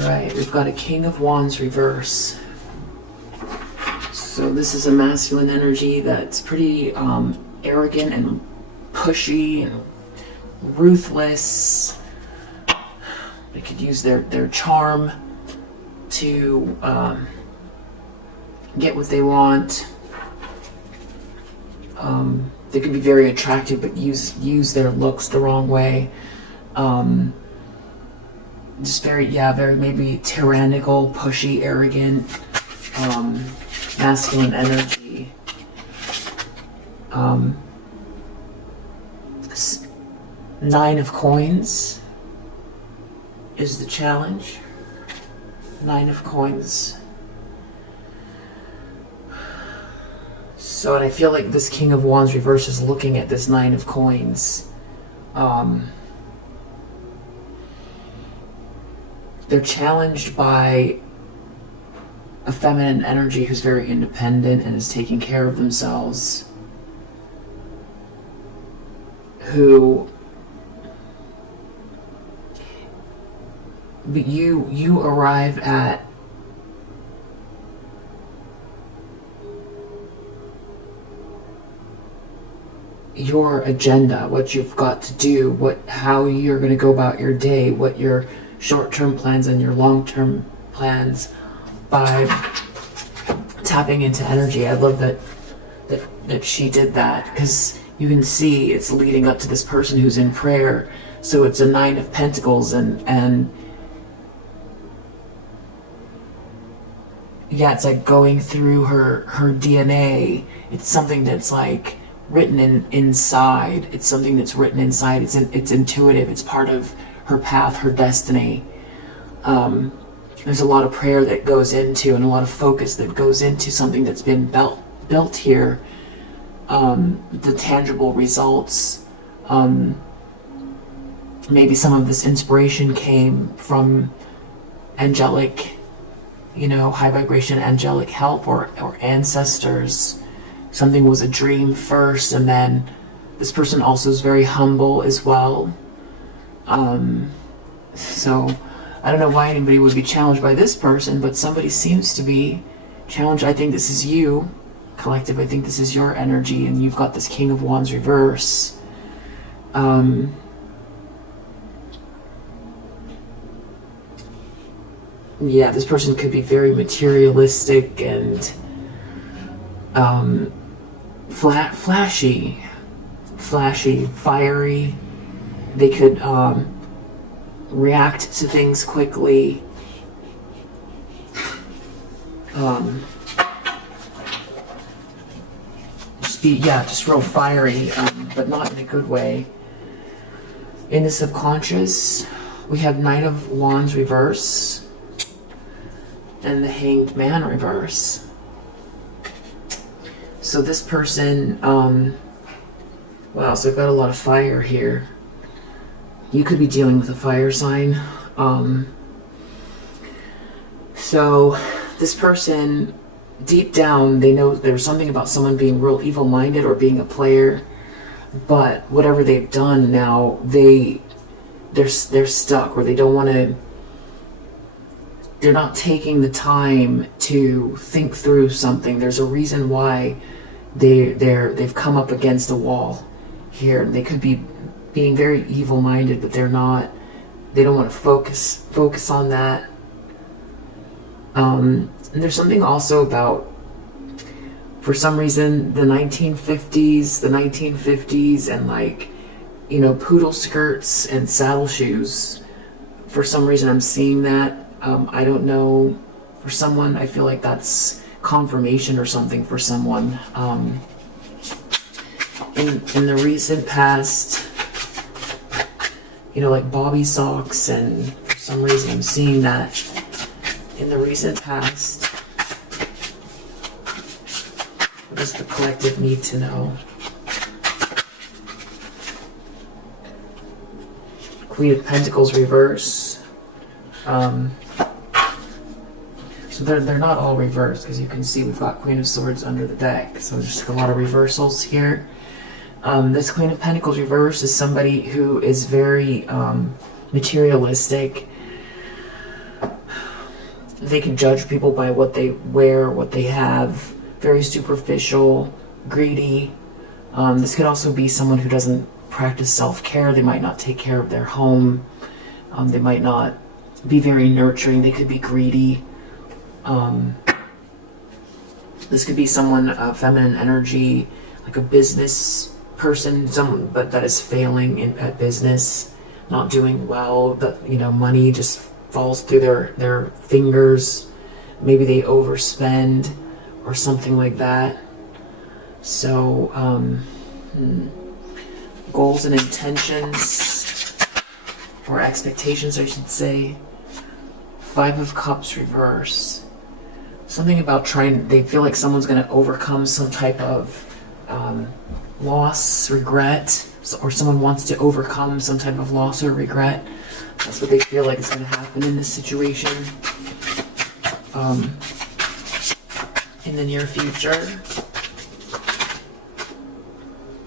Alright, we've got a King of Wands reverse. So this is a masculine energy that's pretty arrogant and pushy and ruthless. They could use their charm to get what they want. They could be very attractive, but use their looks the wrong way. Just very maybe tyrannical, pushy, arrogant, masculine energy. Nine of Coins is the challenge. Nine of Coins. So, and I feel like this King of Wands reverse is looking at this Nine of Coins. They're challenged by a feminine energy who's very independent and is taking care of themselves. But you arrive at your agenda, what you've got to do, how you're going to go about your day, what your short-term plans and your long-term plans, by tapping into energy. I love that she did that, because you can see it's leading up to this person who's in prayer. So it's a Nine of Pentacles, and yeah, it's like going through her DNA. It's something that's like written inside. It's something that's written inside. It's intuitive. It's part of her path, her destiny. There's a lot of prayer that goes into, and a lot of focus that goes into something that's been built here. The tangible results. Maybe some of this inspiration came from angelic, high vibration angelic help or ancestors. Something was a dream first, and then this person also is very humble as well. So I don't know why anybody would be challenged by this person, but somebody seems to be challenged. I think this is you, collective. I think this is your energy, and you've got this King of Wands reverse. Yeah, this person could be very materialistic and flashy, fiery. They could react to things quickly. Just real fiery, but not in a good way. In the subconscious, we have Knight of Wands reverse and the Hanged Man reverse. So this person, wow, so I've got a lot of fire here. You could be dealing with a fire sign. So this person, deep down, they know there's something about someone being real evil-minded or being a player, but whatever they've done now, they're stuck, or they don't want to. They're not taking the time to think through something. There's a reason why they've come up against a wall here. They could be being very evil-minded, but they're not. They don't want to focus on that. And there's something also about, for some reason, the 1950s, and like, poodle skirts and saddle shoes. For some reason, I'm seeing that. I don't know. For someone, I feel like that's confirmation or something for someone. In the recent past, like bobby socks, and for some reason I'm seeing that in the recent past. What does the collective need to know? Queen of Pentacles reverse. So they're not all reversed, because you can see we've got Queen of Swords under the deck. So there's just a lot of reversals here. This Queen of Pentacles reverse is somebody who is very materialistic. They can judge people by what they wear, what they have, very superficial, greedy. This could also be someone who doesn't practice self-care. They might not take care of their home. They might not be very nurturing. They could be greedy. This could be someone, feminine energy, like a business person, someone but that is failing at business, not doing well. That, you know, money just falls through their fingers. Maybe they overspend or something like that. So goals and intentions, or expectations, I should say. 5 of Cups reverse. Something about they feel like someone's going to overcome some type of loss, regret, or someone wants to overcome some type of loss or regret. That's what they feel like is going to happen in this situation. In the near future.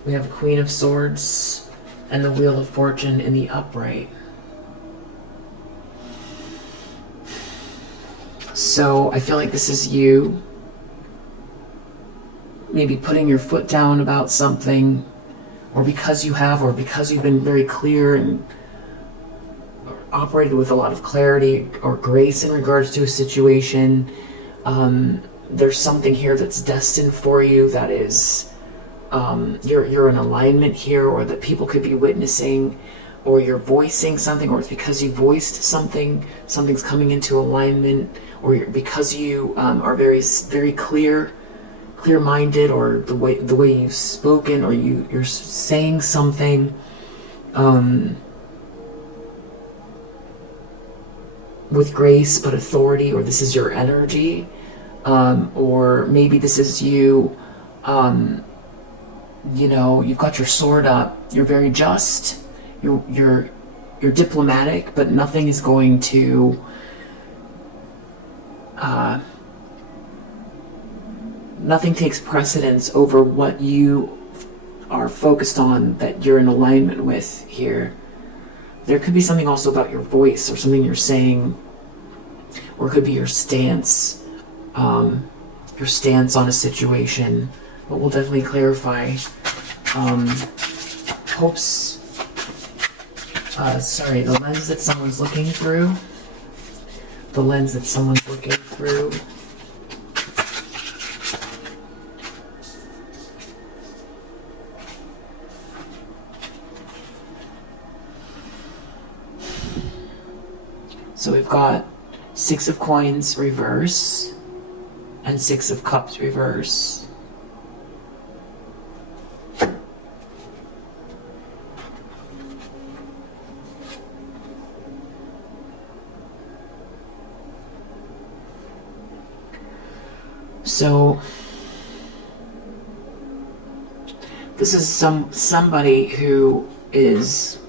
We have Queen of Swords and the Wheel of Fortune in the upright. So I feel like this is you maybe putting your foot down about something, or because you have, or because you've been very clear and operated with a lot of clarity or grace in regards to a situation. There's something here that's destined for you that is, you're in alignment here, or that people could be witnessing, or you're voicing something, or it's because you voiced something, something's coming into alignment, or because you are very, very clear-minded, or the way you've spoken, or you're saying something with grace but authority, or this is your energy, or maybe this is you. You know, you've got your sword up. You're very just. You're diplomatic, but nothing is going to. Nothing takes precedence over what you are focused on, that you're in alignment with here. There could be something also about your voice, or something you're saying, or it could be your stance on a situation. But we'll definitely clarify. The lens that someone's looking through. The lens that someone's looking through. So we've got 6 of Coins reverse and 6 of Cups reverse. So this is somebody who is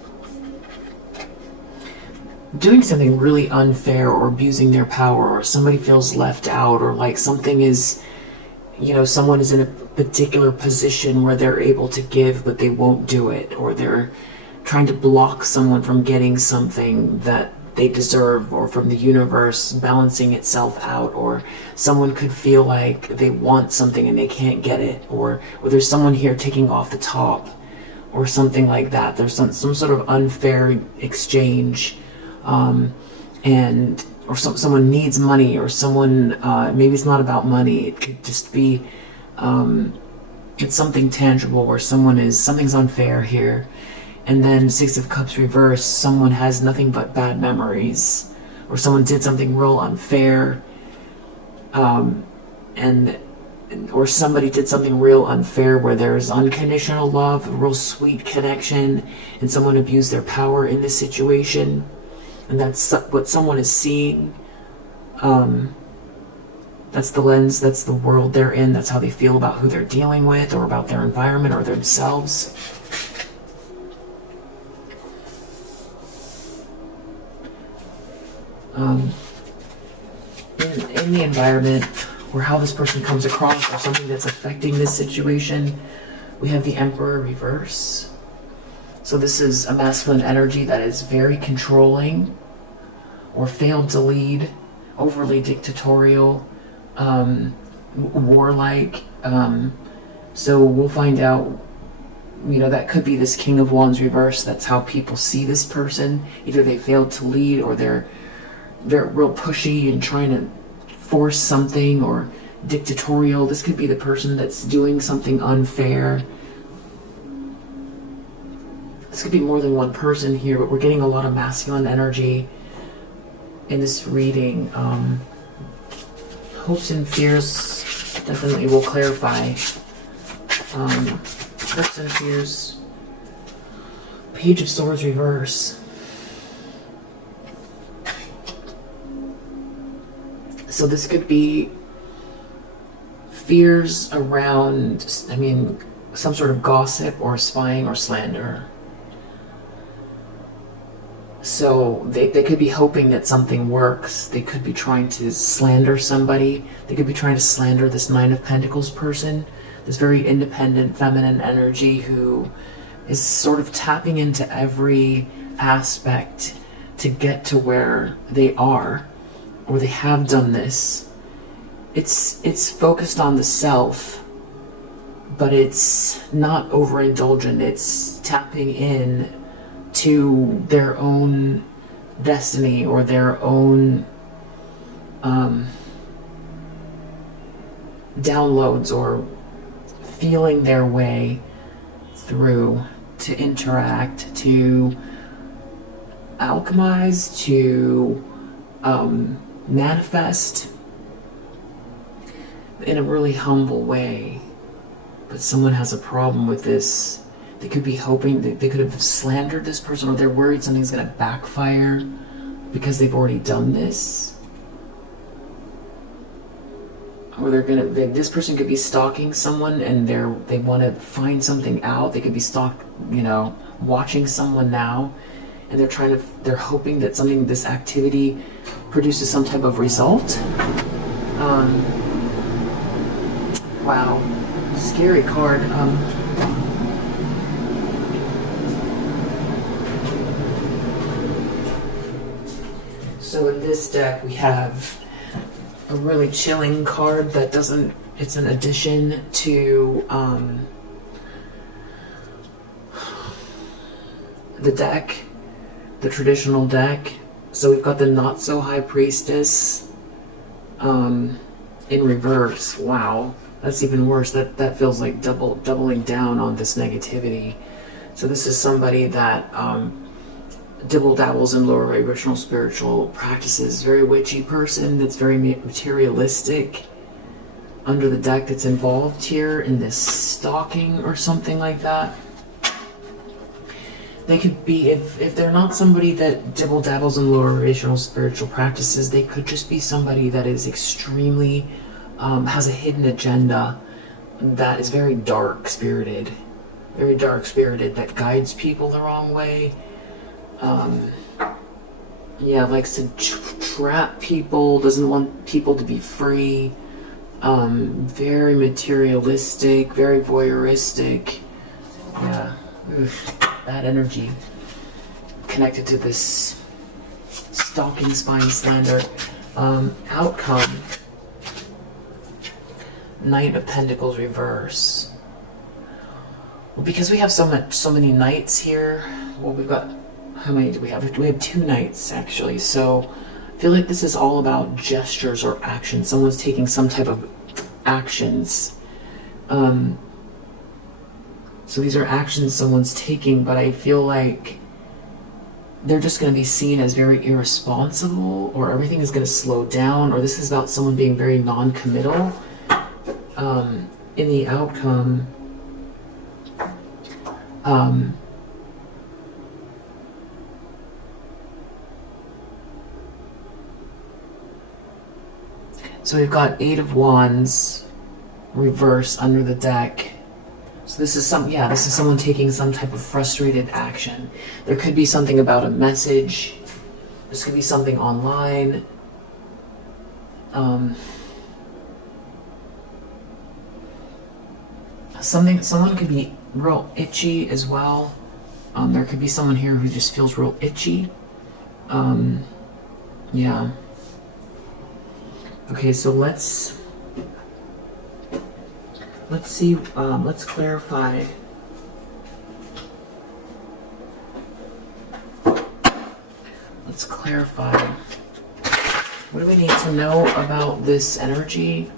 doing something really unfair, or abusing their power, or somebody feels left out, or like something is, you know, someone is in a particular position where they're able to give but they won't do it, or they're trying to block someone from getting something that they deserve, or from the universe balancing itself out, or someone could feel like they want something and they can't get it, or there's someone here taking off the top, or something like that. There's some sort of unfair exchange, someone needs money, or someone, maybe it's not about money, it could just be it's something tangible, where something's unfair here. And then 6 of Cups reverse, someone has nothing but bad memories, or someone did something real unfair, or somebody did something real unfair where there's unconditional love, a real sweet connection, and someone abused their power in this situation, and that's what someone is seeing. That's the lens, that's the world they're in, that's how they feel about who they're dealing with, or about their environment, or themselves. In the environment, or how this person comes across, or something that's affecting this situation, we have the Emperor reverse. So this is a masculine energy that is very controlling, or failed to lead, overly dictatorial, warlike. So we'll find out, you know, that could be this King of Wands reverse. That's how people see this person. Either they failed to lead, or they're real pushy and trying to force something, or dictatorial. This could be the person that's doing something unfair. This could be more than one person here, but we're getting a lot of masculine energy in this reading. Hopes and fears definitely will clarify. Hopes and fears. Page of Swords reverse. So this could be fears around, I mean, some sort of gossip or spying or slander. So they could be hoping that something works. They could be trying to slander somebody. They could be trying to slander this Nine of Pentacles person, this very independent feminine energy who is sort of tapping into every aspect to get to where they are, or they have done this. It's focused on the self, but it's not overindulgent. It's tapping in to their own destiny, or their own downloads, or feeling their way through to interact, to alchemize, to manifest in a really humble way. But someone has a problem with this. They could be hoping that they could have slandered this person, or they're worried something's going to backfire because they've already done this. Or this person could be stalking someone, and they want to find something out. They could be watching someone now, and they're hoping that this activity produces some type of result. Wow, scary card. So in this deck we have a really chilling card that it's an addition to the deck, the traditional deck. So we've got the Not So High Priestess in reverse. Wow, that's even worse. That feels like doubling down on this negativity. So this is somebody that dibble dabbles in lower vibrational spiritual practices, very witchy person that's very materialistic. Under the deck that's involved here in this stalking or something like that. They could be, if they're not somebody that dibble dabbles in lower vibrational spiritual practices, they could just be somebody that is extremely has a hidden agenda that is very dark spirited, that guides people the wrong way. Likes to trap people, doesn't want people to be free, very materialistic, very voyeuristic. Yeah, bad energy connected to this stalking, spying, slander. Outcome, Knight of Pentacles reverse. Well, because we have so many knights here, well, we've got, how many do we have? We have 2 knights, actually. So I feel like this is all about gestures or action. Someone's taking some type of actions. So these are actions someone's taking, but I feel like they're just going to be seen as very irresponsible, or everything is going to slow down, or this is about someone being very non-committal. In the outcome, so we've got 8 of Wands reverse under the deck. So this is someone taking some type of frustrated action. There could be something about a message. This could be something online. Someone could be real itchy as well. There could be someone here who just feels real itchy. Yeah. Okay, so let's see, let's clarify. Let's clarify. What do we need to know about this energy?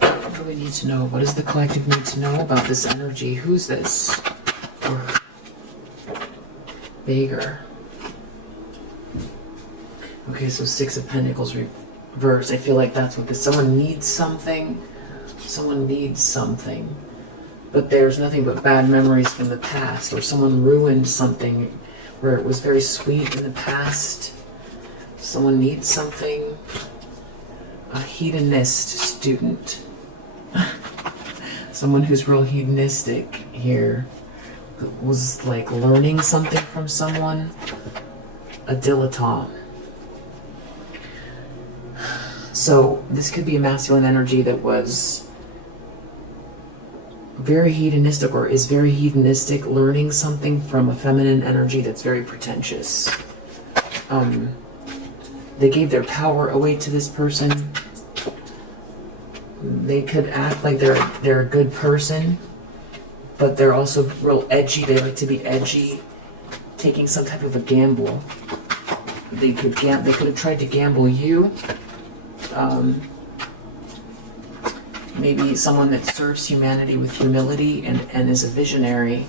What do we need to know? What does the collective need to know about this energy? Who's this? Or beggar. Okay, so Six of Pentacles reverse. I feel like that's what this. Someone needs something. Someone needs something. But there's nothing but bad memories from the past, or someone ruined something where it was very sweet in the past. Someone needs something. A hedonist student. Someone who's real hedonistic here. Was like learning something from someone. A dilettante. So this could be a masculine energy that was very hedonistic, or is very hedonistic, learning something from a feminine energy that's very pretentious. They gave their power away to this person. They could act like they're a good person, but they're also real edgy. They like to be edgy, taking some type of a gamble. They could have tried to gamble you. Maybe someone that serves humanity with humility and is a visionary.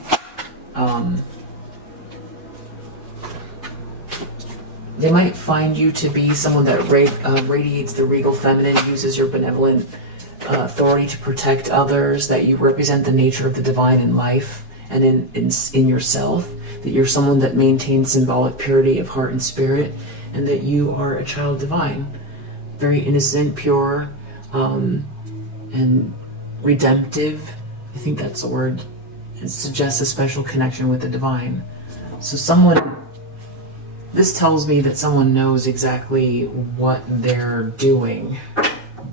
They might find you to be someone that radiates the regal feminine, uses your benevolent authority to protect others, that you represent the nature of the divine in life and in yourself, that you're someone that maintains symbolic purity of heart and spirit, and that you are a child divine. Very innocent, pure, and redemptive. I think that's the word. It suggests a special connection with the divine. So this tells me that someone knows exactly what they're doing.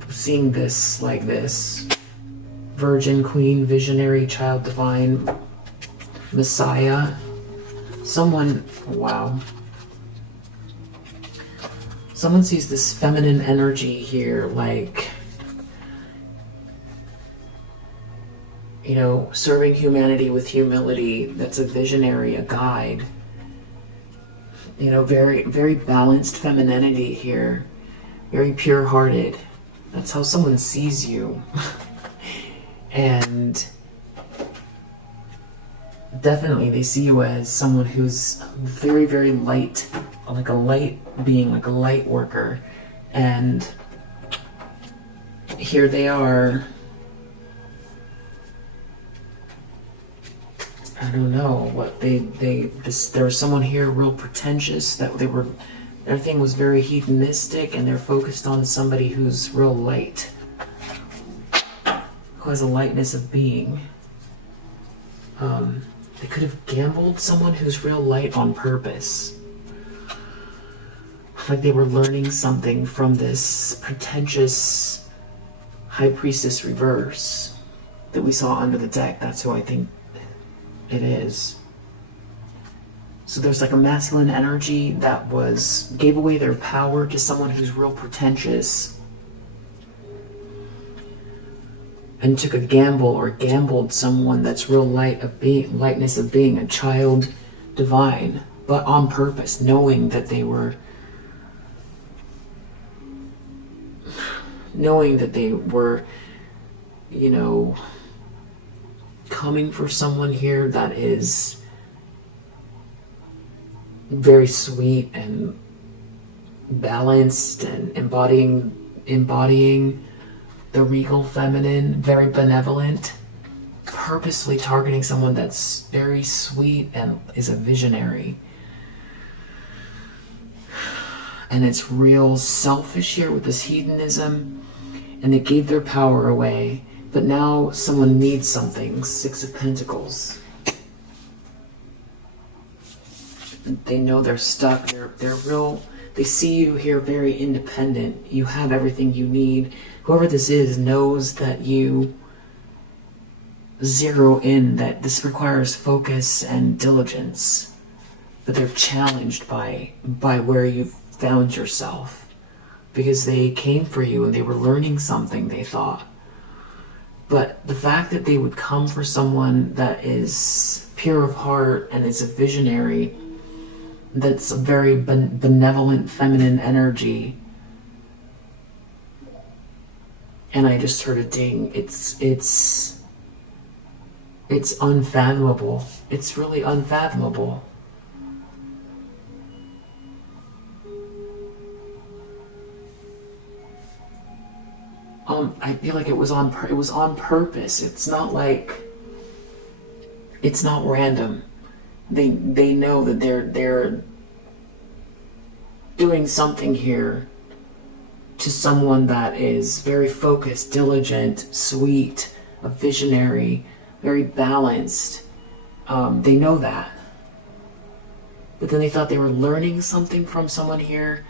Seeing this like this. Virgin, queen, visionary, child divine, messiah. Someone, wow. Someone sees this feminine energy here, like, you know, serving humanity with humility. That's a visionary, a guide. You know, very, very balanced femininity here. Very pure-hearted. That's how someone sees you. And definitely they see you as someone who's very, very light, like a light being, like a light worker. And here they are. I don't know what there was someone here real pretentious, that everything was very hedonistic, and they're focused on somebody who's real light, who has a lightness of being. They could have gambled someone who's real light on purpose. Like they were learning something from this pretentious High Priestess reverse that we saw under the deck. That's who I think it is. So there's like a masculine energy that gave away their power to someone who's real pretentious, and took a gamble, or gambled someone that's real lightness of being, a child divine, but on purpose, knowing that they were you know, coming for someone here that is very sweet and balanced and embodying the regal feminine, very benevolent, purposely targeting someone that's very sweet and is a visionary. And it's real selfish here with this hedonism, and they gave their power away, but now someone needs something. Six of Pentacles. They know they're stuck. They're real They see you here very independent. You have everything you need. Whoever this is knows that you zero in, that this requires focus and diligence. But they're challenged by where you've found yourself. Because they came for you and they were learning something, they thought. But the fact that they would come for someone that is pure of heart and is a visionary, that's a very benevolent feminine energy. And I just heard a ding. It's unfathomable. It's really unfathomable. I feel like it was on purpose. It's not like, it's not random. They know that they're doing something here to someone that is very focused, diligent, sweet, a visionary, very balanced. They know that. But then they thought they were learning something from someone here.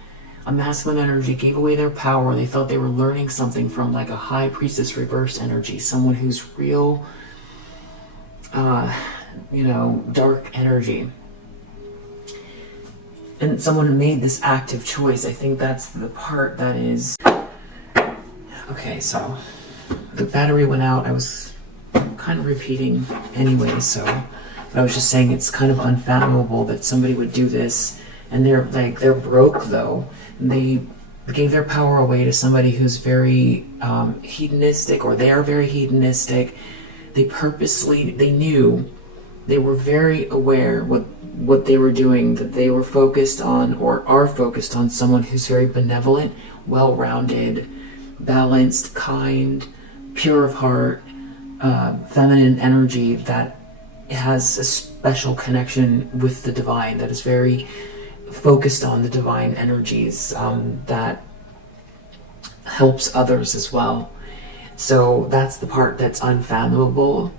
A masculine energy gave away their power. They thought they were learning something from like a high priestess reverse energy, someone who's real, dark energy. And someone made this active choice. I think that's the part that is... Okay, so the battery went out. I was kind of repeating anyway, but I was just saying it's kind of unfathomable that somebody would do this. And they're broke though. And they gave their power away to somebody who's very hedonistic, or they are very hedonistic. They knew, they were very aware what they were doing, that they were focused on, or are focused on, someone who's very benevolent, well-rounded, balanced, kind, pure of heart, feminine energy that has a special connection with the divine, that is very focused on the divine energies, that helps others as well. So that's the part that's unfathomable.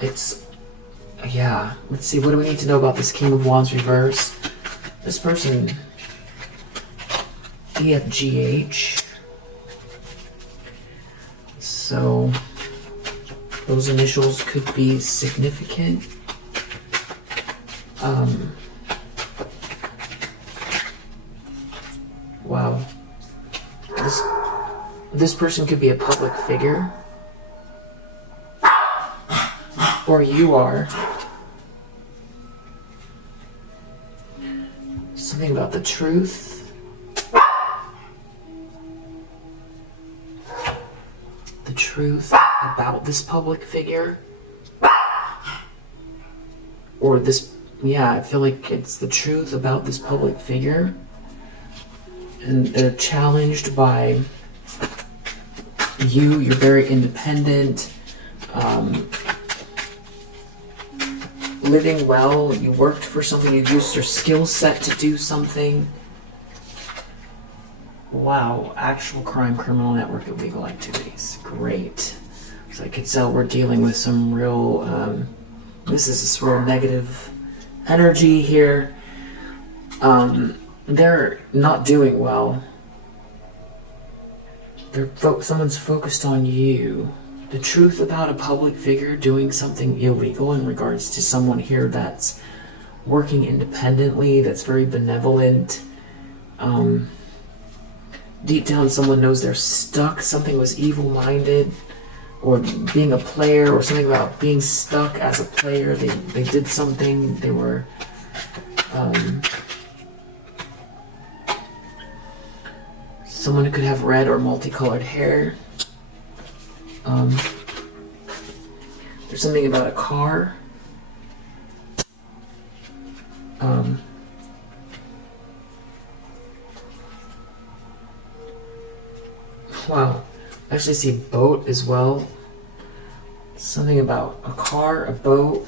Let's see, what do we need to know about this King of Wands reverse? This person, EFGH. So those initials could be significant. Wow. This person could be a public figure. Or you are. Something about the truth. The truth about this public figure. Or this, I feel like it's the truth about this public figure. And they're challenged by you. You're very independent. Living well. You worked for something. You used your skill set to do something. Wow. Actual crime, criminal network, illegal activities. Great. So I could tell we're dealing with some real, this is this real negative energy here. They're not doing well. Someone's focused on you. The truth about a public figure doing something illegal in regards to someone here that's working independently, that's very benevolent. Deep down, someone knows they're stuck. Something was evil-minded, or being a player, or something about being stuck as a player. They did something. They were... someone who could have red or multicolored hair. There's something about a car. Wow. I actually see boat as well. Something about a car, a boat,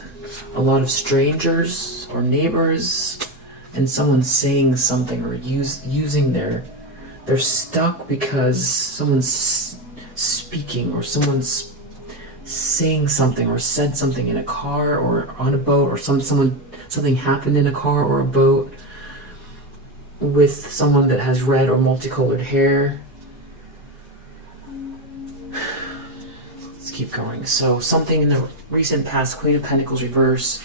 a lot of strangers or neighbors, and someone saying something or using they're stuck because someone's speaking, or someone's saying something or said something in a car or on a boat, or something happened in a car or a boat with someone that has red or multicolored hair. Let's keep going. So something in the recent past, Queen of Pentacles reverse.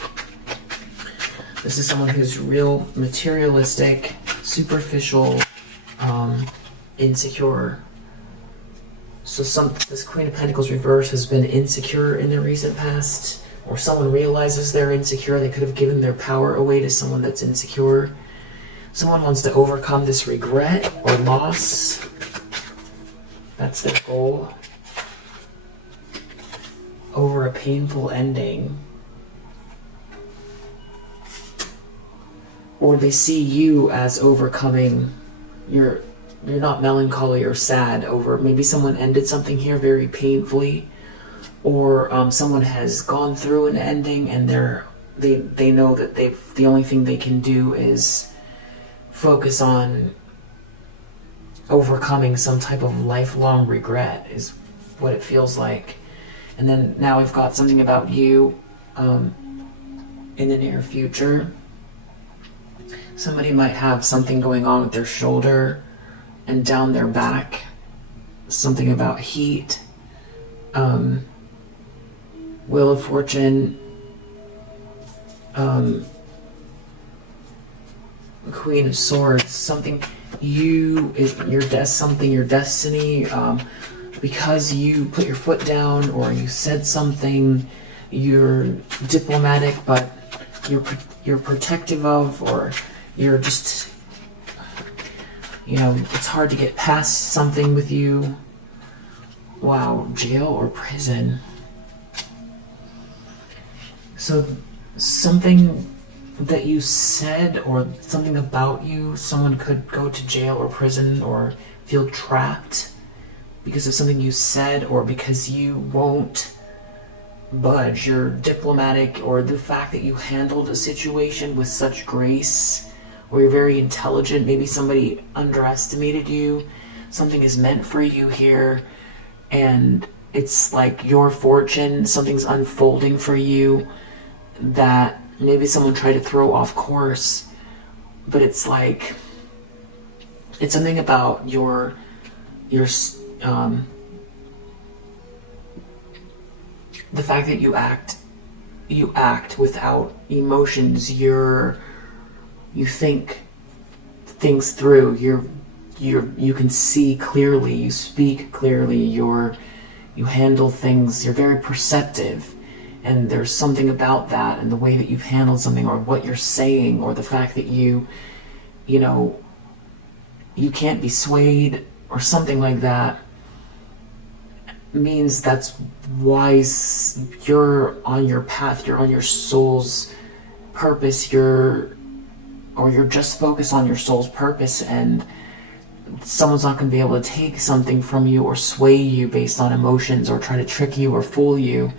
This is someone who's real materialistic, superficial, insecure. So this Queen of Pentacles reverse has been insecure in the recent past, or someone realizes they're insecure. They could have given their power away to someone that's insecure. Someone wants to overcome this regret or loss. That's their goal. Over a painful ending. Or they see you as overcoming. You're not melancholy or sad over, maybe someone ended something here very painfully, or someone has gone through an ending and they know that the only thing they can do is focus on overcoming some type of lifelong regret, is what it feels like. And then now we've got something about you in the near future. Somebody might have something going on with their shoulder and down their back. Something about heat. Wheel of Fortune. Queen of Swords. Something your destiny. Because you put your foot down or you said something, you're diplomatic, but you're protective of, or you're just, it's hard to get past something with you. Wow, jail or prison. So something that you said or something about you, someone could go to jail or prison or feel trapped because of something you said, or because you won't budge. You're diplomatic, or the fact that you handled a situation with such grace, or you're very intelligent. Maybe somebody underestimated you. Something is meant for you here, and it's like your fortune. Something's unfolding for you that maybe someone tried to throw off course, but it's like, it's something about your the fact that you act without emotions. You think things through. You can see clearly. You speak clearly. You handle things. You're very perceptive, and there's something about that, and the way that you've handled something, or what you're saying, or the fact that you can't be swayed, or something like that, means that's wise. You're on your path. You're on your soul's purpose. You're just focused on your soul's purpose, and someone's not going to be able to take something from you or sway you based on emotions, or try to trick you or fool you.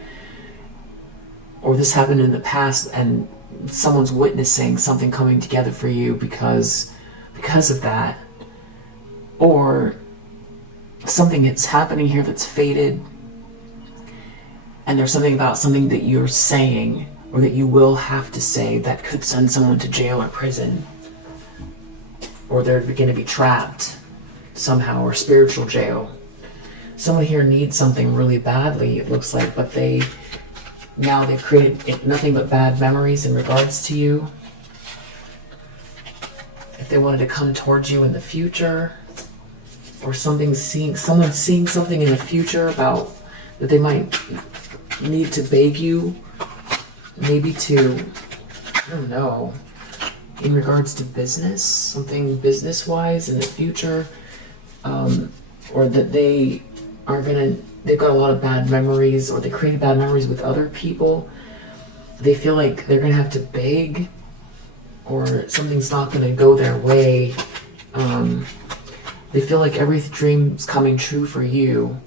Or this happened in the past and someone's witnessing something coming together for you because of that. Or something that's happening here that's fated, and there's something about something that you're saying or that you will have to say that could send someone to jail or prison, or they're going to be trapped somehow, or spiritual jail. Someone here needs something really badly, it looks like, but they've created nothing but bad memories in regards to you. If they wanted to come towards you in the future, or someone's seeing something in the future about that they might need to beg you, maybe to, I don't know, in regards to business, something business-wise in the future, or that they've got a lot of bad memories, or they created bad memories with other people. They feel like they're gonna have to beg, or something's not gonna go their way. They feel like every dream's coming true for you,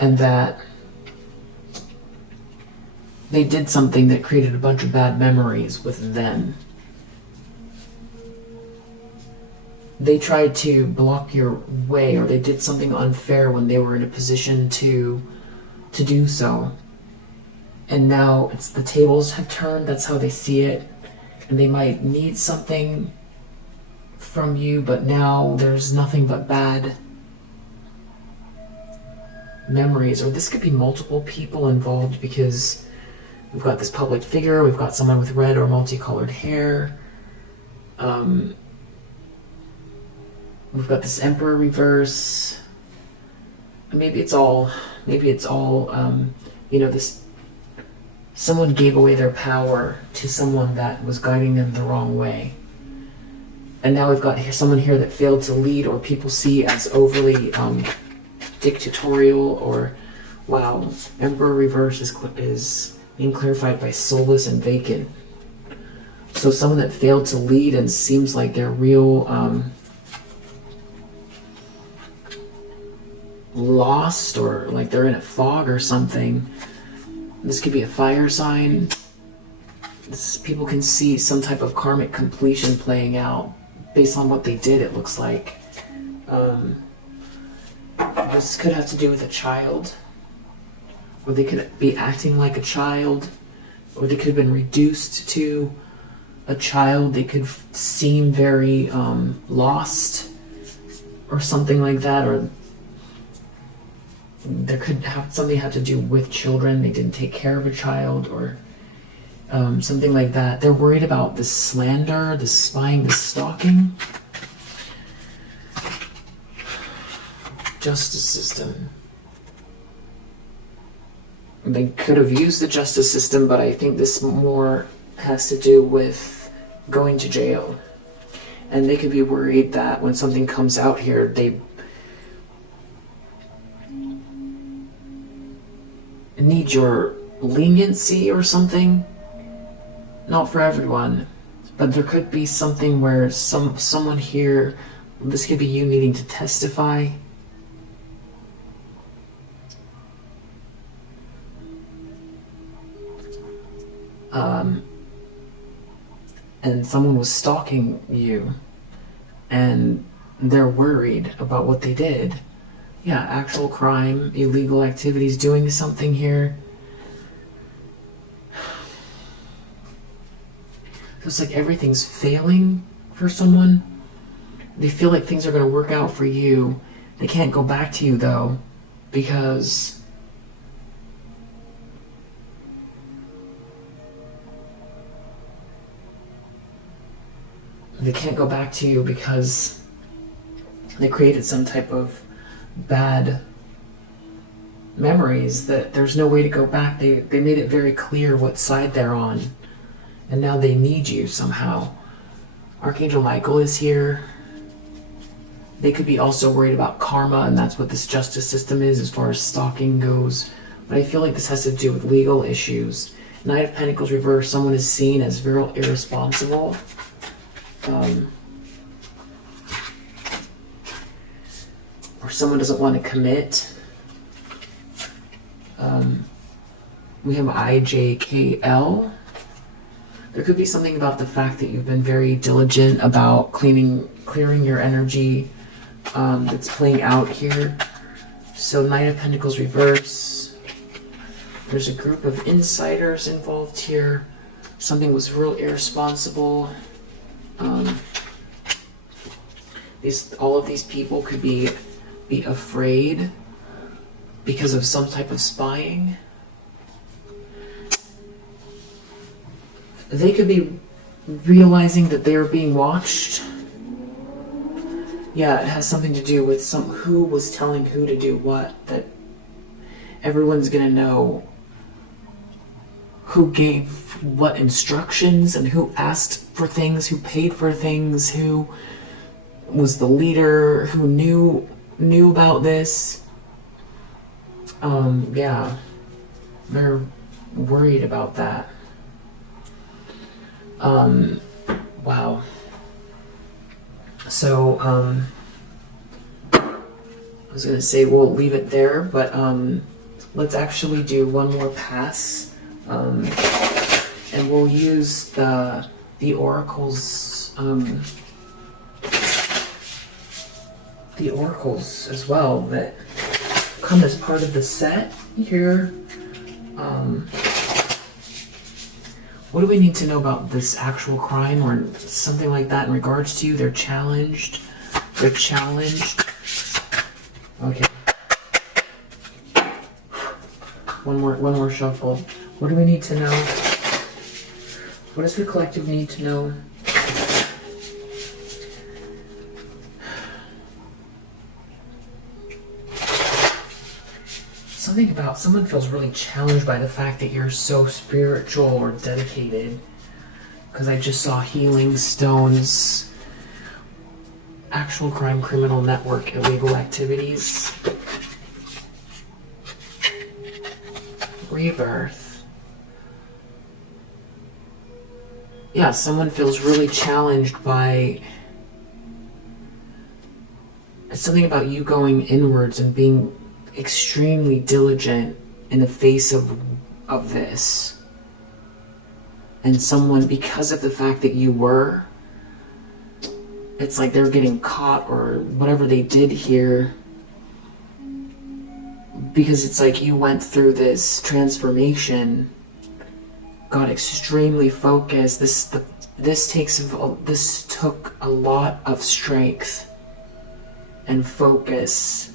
and that they did something that created a bunch of bad memories with them. They tried to block your way, or they did something unfair when they were in a position to do so. And now it's the tables have turned. That's how they see it. And they might need something from you, but now there's nothing but bad memories. Or this could be multiple people involved, because we've got this public figure, we've got someone with red or multicolored hair. We've got this Emperor reverse. Maybe it's all, this, someone gave away their power to someone that was guiding them the wrong way. And now we've got someone here that failed to lead, or people see as overly dictatorial, or, wow, Emperor reverse is being clarified by soulless and vacant. So someone that failed to lead and seems like they're real lost, or like they're in a fog or something. This could be a fire sign. People can see some type of karmic completion playing out based on what they did, it looks like. This could have to do with a child, or they could be acting like a child, or they could have been reduced to a child. They could seem very lost or something like that, or there could have something have to do with children. They didn't take care of a child, or something like that. They're worried about this slander, this spying, this stalking. Justice system. They could have used the justice system, but I think this more has to do with going to jail. And they could be worried that when something comes out here, they need your leniency or something. Not for everyone, but there could be something where someone here, this could be you needing to testify. And someone was stalking you, and they're worried about what they did. Yeah, actual crime, illegal activities, doing something here. It's like everything's failing for someone. They feel like things are going to work out for you. They can't go back to you, though, because they created some type of bad memories that there's no way to go back. They made it very clear what side they're on, and now they need you somehow. Archangel Michael is here. They could be also worried about karma, and that's what this justice system is as far as stalking goes. But I feel like this has to do with legal issues. Knight of Pentacles reversed, someone is seen as very irresponsible. Or someone doesn't want to commit. We have IJKL. There could be something about the fact that you've been very diligent about clearing your energy that's playing out here. So Knight of Pentacles reverse. There's a group of insiders involved here. Something was real irresponsible. All of these people could be afraid because of some type of spying. They could be realizing that they are being watched. Yeah, it has something to do with who was telling who to do what, that everyone's gonna know who gave what instructions and who asked for things, who paid for things, who was the leader, who knew about this. Yeah, they're worried about that. Wow. So, I was gonna say we'll leave it there, but let's actually do one more pass, and we'll use the oracles, as well that come as part of the set here. What do we need to know about this actual crime or something like that in regards to you? They're challenged. They're challenged. Okay. One more shuffle. What do we need to know? What does the collective need to know? Something about someone feels really challenged by the fact that you're so spiritual or dedicated. Because I just saw healing stones, actual crime, criminal network, illegal activities, rebirth. Yeah, someone feels really challenged by something about you going inwards and being extremely diligent in the face of this. And someone, because of the fact that you were, it's like they're getting caught or whatever they did here, because it's like you went through this transformation, got extremely focused. This took a lot of strength and focus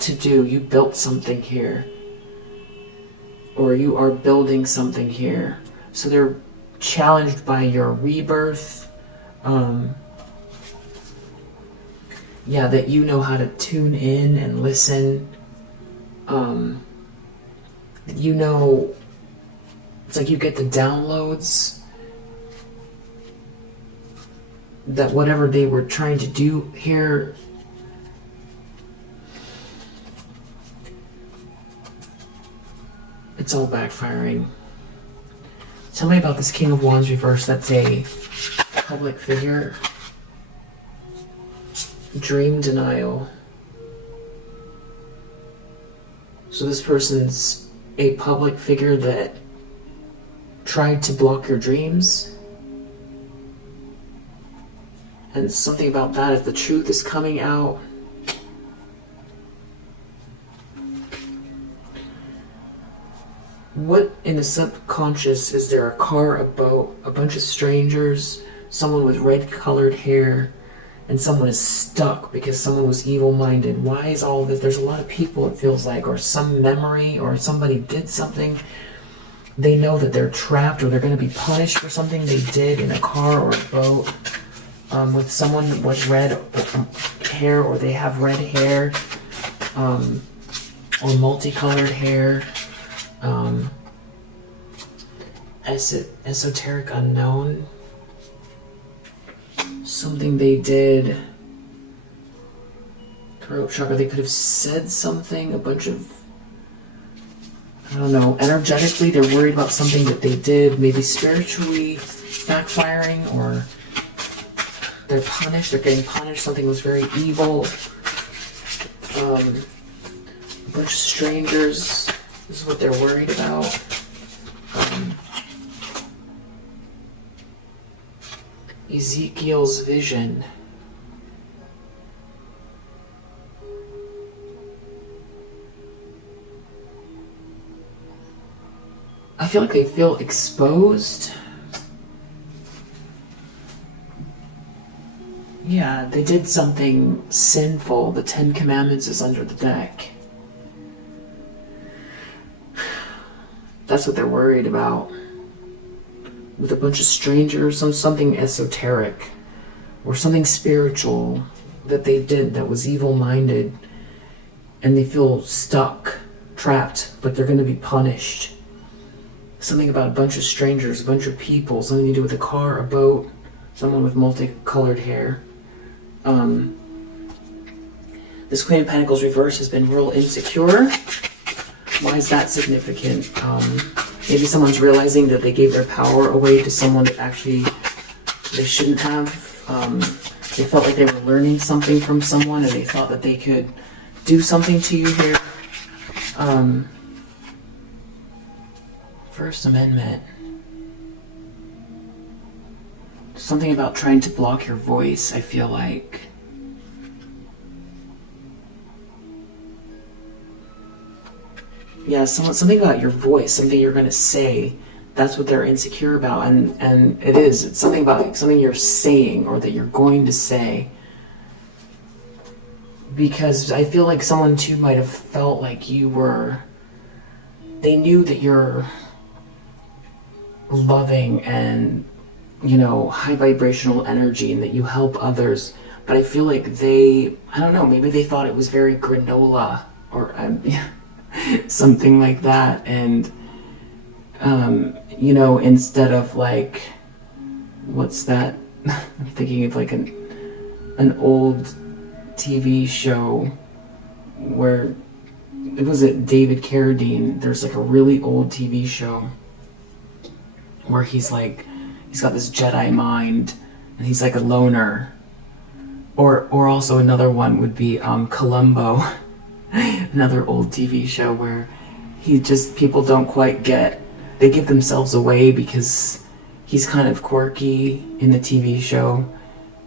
to do. You built something here, or you are building something here. So they're challenged by your rebirth. Yeah, that you know how to tune in and listen. You know, it's like you get the downloads that whatever they were trying to do here, it's all backfiring. Tell me about this King of Wands reverse. That's a public figure. Dream denial. So this person's a public figure that tried to block your dreams. And something about that, if the truth is coming out, what in the subconscious is there? A car, a boat, a bunch of strangers, someone with red colored hair, and someone is stuck because someone was evil-minded. Why is all this? There's a lot of people, it feels like, or some memory, or somebody did something. They know that they're trapped or they're going to be punished for something they did in a car or a boat, with someone with red hair, or they have red hair, or multicolored hair. Esoteric unknown. Something they did. Throat chakra. They could have said something. A bunch of, I don't know. Energetically, they're worried about something that they did. Maybe spiritually backfiring, or they're punished. They're getting punished. Something was very evil. A bunch of strangers. This is what they're worried about. Ezekiel's vision. I feel like they feel exposed. Yeah, they did something sinful. The 10 Commandments is under the deck. That's what they're worried about. With a bunch of strangers, something esoteric or something spiritual that they did that was evil-minded, and they feel stuck, trapped, like they're going to be punished. Something about a bunch of strangers, a bunch of people, something to do with a car, a boat, someone with multicolored hair. This Queen of Pentacles reverse has been real insecure. Why is that significant? Maybe someone's realizing that they gave their power away to someone that actually they shouldn't have. They felt like they were learning something from someone, and they thought that they could do something to you here. First Amendment. Something about trying to block your voice, I feel like. Yeah, something about your voice, something you're going to say that's what they're insecure about. And it's something about something you're saying or that you're going to say. Because I feel like someone too might have felt like they knew that you're loving and, high vibrational energy and that you help others. But I feel like I don't know, maybe they thought it was very granola or something like that. And, instead of like, what's that? I'm thinking of like an old TV show where it was David Carradine. There's like a really old TV show where he's got this Jedi mind and he's like a loner. Or also another one would be Columbo, another old TV show where people don't quite they give themselves away because he's kind of quirky in the TV show.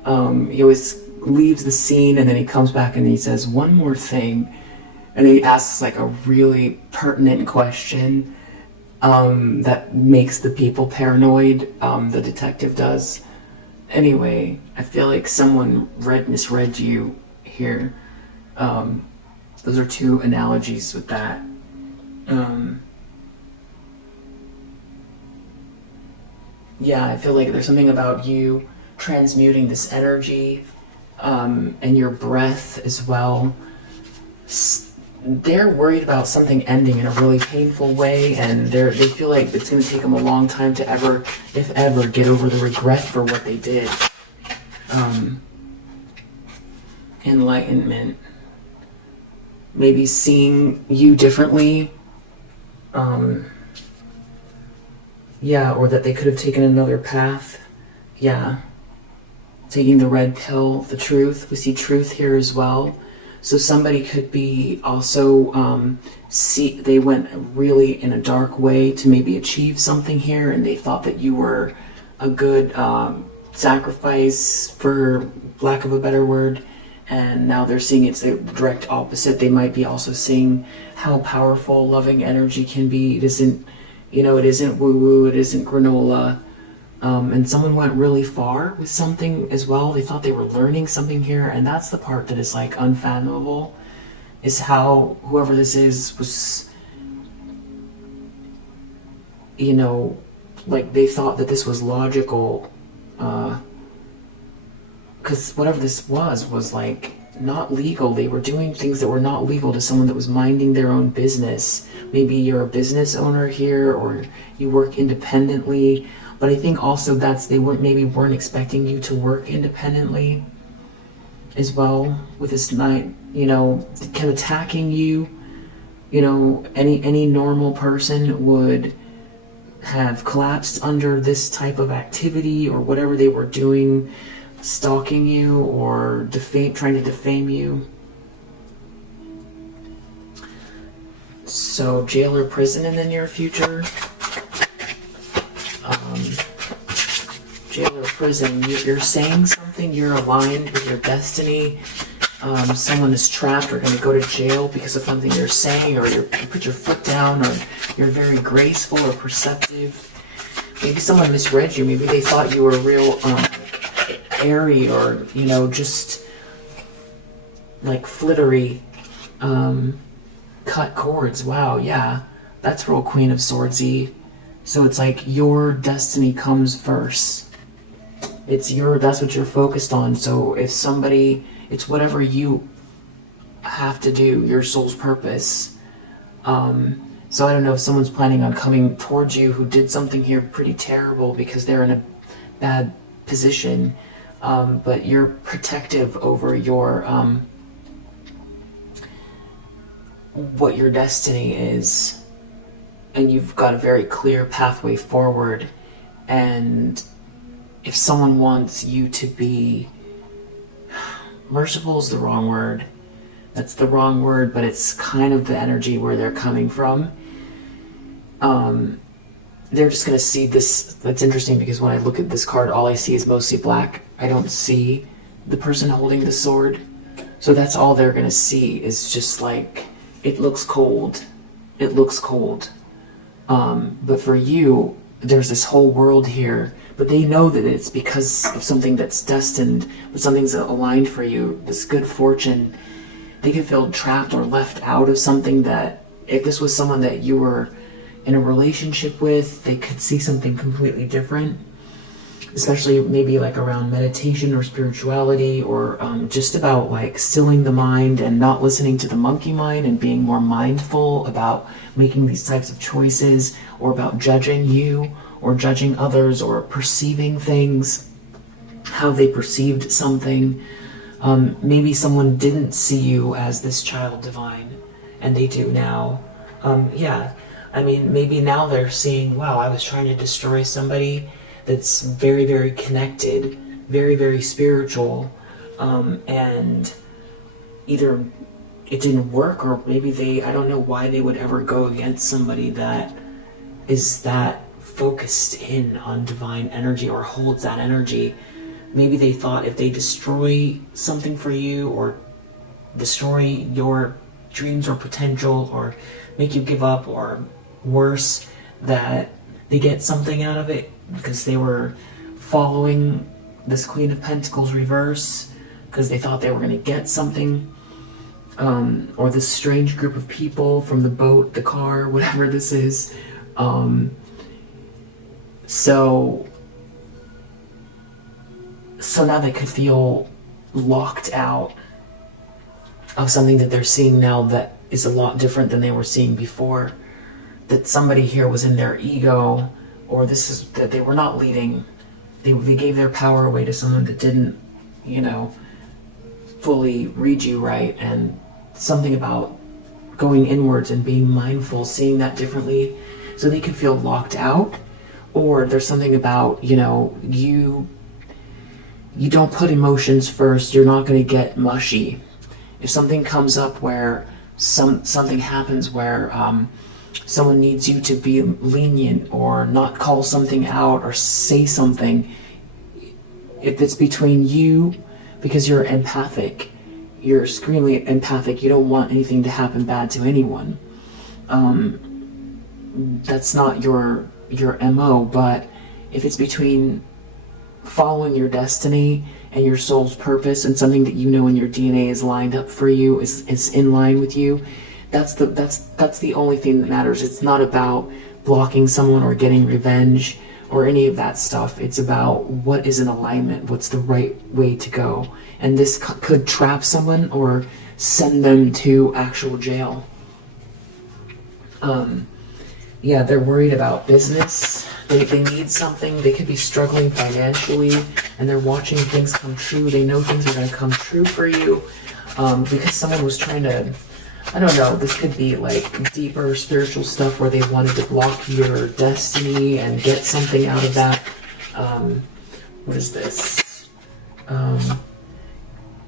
He always leaves the scene and then he comes back and he says one more thing, and he asks like a really pertinent question that makes the people paranoid. The detective does. Anyway, I feel like someone misread you here. Those are two analogies with that. Yeah, I feel like there's something about you transmuting this energy, and your breath as well. They're worried about something ending in a really painful way, and they feel like it's going to take them a long time to ever, if ever, get over the regret for what they did. Enlightenment. Maybe seeing you differently. Yeah, or that they could have taken another path. Yeah. Taking the red pill, the truth. We see truth here as well. So somebody could be also, they went really in a dark way to maybe achieve something here, and they thought that you were a good sacrifice, for lack of a better word, and now they're seeing it's the direct opposite. They might be also seeing how powerful loving energy can be. It isn't, it isn't woo-woo, it isn't granola. And someone went really far with something as well. They thought they were learning something here, and that's the part that is like unfathomable, is how whoever this is was, like they thought that this was logical, because whatever this was like not legal. They were doing things that were not legal to someone that was minding their own business. Maybe you're a business owner here, or you work independently. But I think also they weren't expecting you to work independently as well with this night, kind of attacking you. Any normal person would have collapsed under this type of activity or whatever they were doing, stalking you or trying to defame you. So jail or prison in the near future. Jail or prison, you're saying something, you're aligned with your destiny. Someone is trapped or going to go to jail because of something you're saying, or you put your foot down, or you're very graceful or perceptive. Maybe someone misread you. Maybe they thought you were real airy, or just like flittery. Cut cords. Wow, yeah, that's real Queen of Swordsy. So it's like your destiny comes first. That's what you're focused on. So if it's whatever you have to do, your soul's purpose. So I don't know if someone's planning on coming towards you who did something here pretty terrible because they're in a bad position, but you're protective over your what your destiny is, and you've got a very clear pathway forward. And if someone wants you to be merciful is the wrong word. That's the wrong word, but it's kind of the energy where they're coming from. They're just going to see this. That's interesting because when I look at this card, all I see is mostly black. I don't see the person holding the sword. So that's all they're going to see is just like, it looks cold. It looks cold. But for you, there's this whole world here, but they know that it's because of something that's destined, but something's aligned for you, this good fortune. They could feel trapped or left out of something that, if this was someone that you were in a relationship with, they could see something completely different, especially maybe like around meditation or spirituality, or just about like stilling the mind and not listening to the monkey mind and being more mindful about making these types of choices, or about judging you or judging others or perceiving things, how they perceived something. Maybe someone didn't see you as this child divine and they do now. Yeah, I mean, maybe now they're seeing, wow, I was trying to destroy somebody that's very, very connected, very, very spiritual, and either it didn't work, or maybe I don't know why they would ever go against somebody that is that focused in on divine energy or holds that energy. Maybe they thought if they destroy something for you, or destroy your dreams or potential, or make you give up, or worse, that they get something out of it because they were following this Queen of Pentacles reverse, because they thought they were going to get something, or this strange group of people from the boat, the car, whatever this is. So now they could feel locked out of something that they're seeing now that is a lot different than they were seeing before. That somebody here was in their ego, or this is that they were not leading. They gave their power away to someone that didn't, fully read you right. And something about going inwards and being mindful, seeing that differently, so they could feel locked out. Or there's something about, you don't put emotions first, you're not going to get mushy. If something comes up where something happens where someone needs you to be lenient or not call something out or say something, if it's between you, because you're empathic, you're extremely empathic, you don't want anything to happen bad to anyone. That's not your MO, but if it's between following your destiny and your soul's purpose and something that in your DNA is lined up for you, is in line with you, that's the only thing that matters. It's not about blocking someone or getting revenge or any of that stuff. It's about what is in alignment, what's the right way to go. And this could trap someone or send them to actual jail. Yeah, they're worried about business. They need something. They could be struggling financially, and they're watching things come true. They know things are going to come true for you, because someone was trying to, I don't know, this could be like deeper spiritual stuff where they wanted to block your destiny and get something out of that. What is this?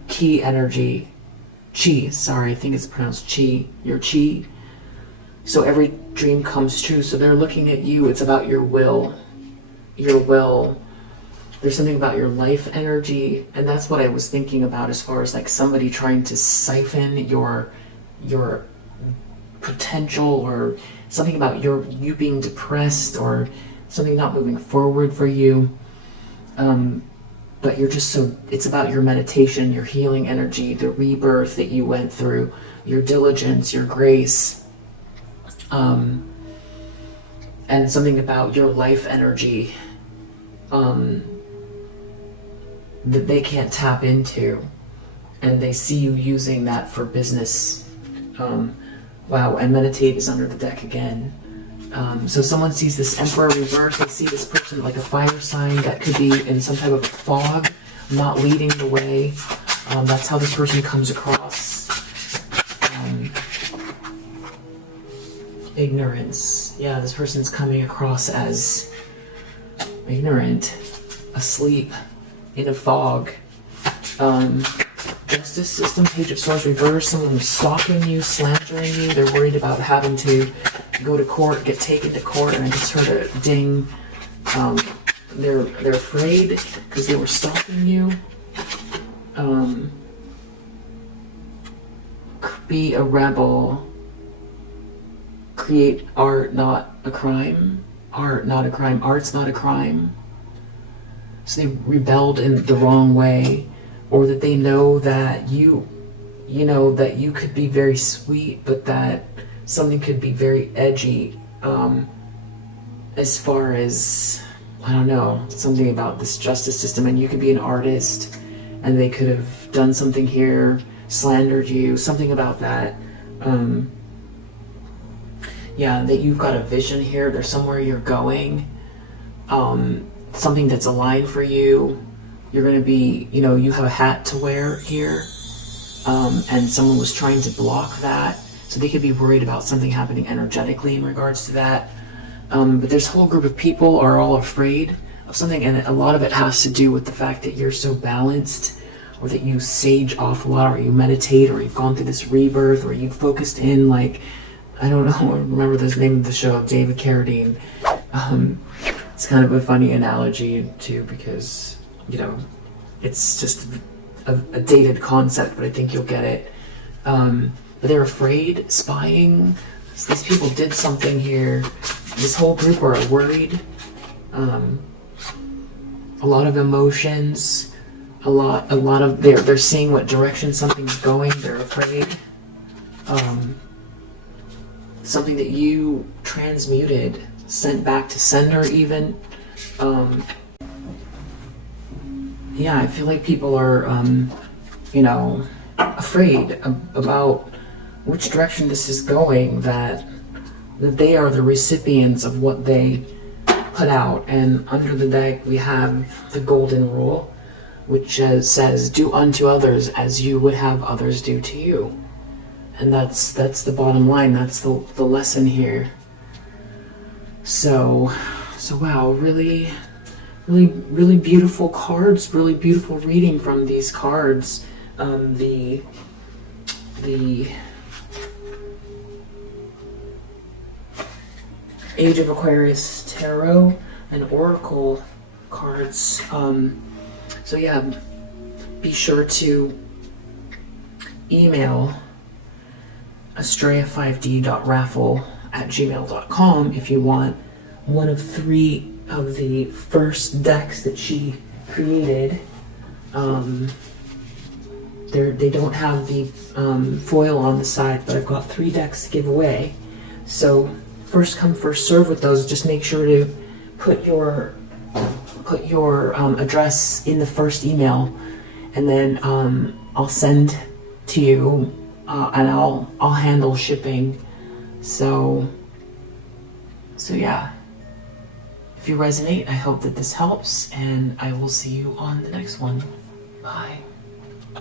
Ki energy. Chi, sorry, I think it's pronounced chi. Your chi. So every dream comes true. So they're looking at you. It's about your will. Your will. There's something about your life energy. And that's what I was thinking about as far as like somebody trying to siphon your potential, or something about you being depressed, or something not moving forward for you. But you're just it's about your meditation, your healing energy, the rebirth that you went through, your diligence, your grace. And something about your life energy that they can't tap into, and they see you using that for business. Wow, and meditate is under the deck again. So someone sees this Emperor reverse, they see this person like a fire sign that could be in some type of a fog, not leading the way. That's how this person comes across. Ignorance. Yeah, this person's coming across as ignorant, asleep, in a fog. Justice system, Page of Swords reverse. Someone was stalking you, slandering you. They're worried about having to go to court, get taken to court, and I just heard a ding. They're afraid because they were stalking you. Be a rebel. Create art, not a crime. art not a crime. Art's not a crime. So they rebelled in the wrong way, or that they know that you know, that you could be very sweet, but that something could be very edgy, as far as, I don't know, something about this justice system, and you could be an artist, and they could have done something here, slandered you, something about that. Yeah, that you've got a vision here, there's somewhere you're going, something that's aligned for you. You're going to be, you know, you have a hat to wear here, and someone was trying to block that, so they could be worried about something happening energetically in regards to that. But this whole group of people are all afraid of something, and a lot of it has to do with the fact that you're so balanced, or that you sage off a lot, or you meditate, or you've gone through this rebirth, or you've focused in, like, I don't know, I remember the name of the show, David Carradine. It's kind of a funny analogy too, because, you know, it's just a dated concept, but I think you'll get it. But they're afraid, spying. So these people did something here. This whole group are worried. A lot of emotions. A lot of they're seeing what direction something's going. They're afraid. Something that you transmuted, sent back to sender even. Yeah, I feel like people are, you know, afraid about which direction this is going, that they are the recipients of what they put out. And under the deck we have the golden rule, which says, do unto others as you would have others do to you. And that's the bottom line. That's the lesson here. So wow, really beautiful cards, really beautiful reading from these cards. The Age of Aquarius Tarot and Oracle cards. So yeah, be sure to email Estrella5d.raffle@gmail.com if you want one of 3 of the first decks that she created. They don't have the foil on the side, but I've got 3 decks to give away. So first come, first serve with those. Just make sure to put your address in the first email, and then I'll send to you, and I'll handle shipping. So yeah. If you resonate, I hope that this helps, and I will see you on the next one. Bye.